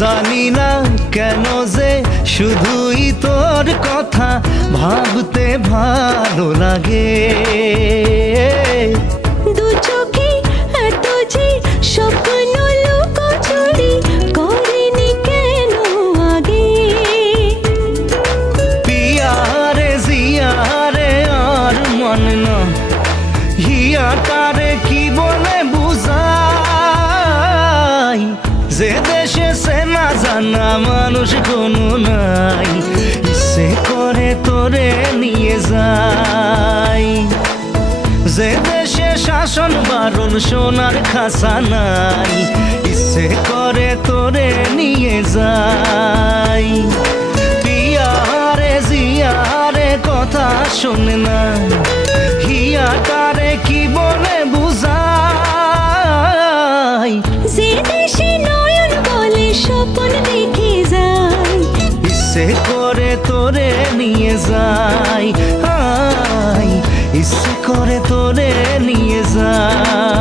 জানি না কেন যে শুধুই তোর কথা ভাবতে ভালো লাগে। দু চোখে এত যে স্বপ্ন লুকোচুরি করেনি কেন আগে। পিয়ারে জিয়ারে আর মন না হিয়াটারে কি বলে বুঝাই, যে দেশে সে না জানা মানুষ কোনো নাই, ইচ্ছে করে তোরে নিয়ে যাই। যে দেশে শাসন বারণ সোনার খাসা নাই, ইচ্ছে করে তোরে নিয়ে যাই। পিয়ারে জিয়ারে কথা শোনে না হিয়াটারে কি বলে বুঝাই, যে দেশে নয়ন বলে স্বপ্ন দেখে যায়, ইচ্ছে করে তোরে নিয়ে যাই, ইচ্ছে করে তোরে নিয়ে যাই।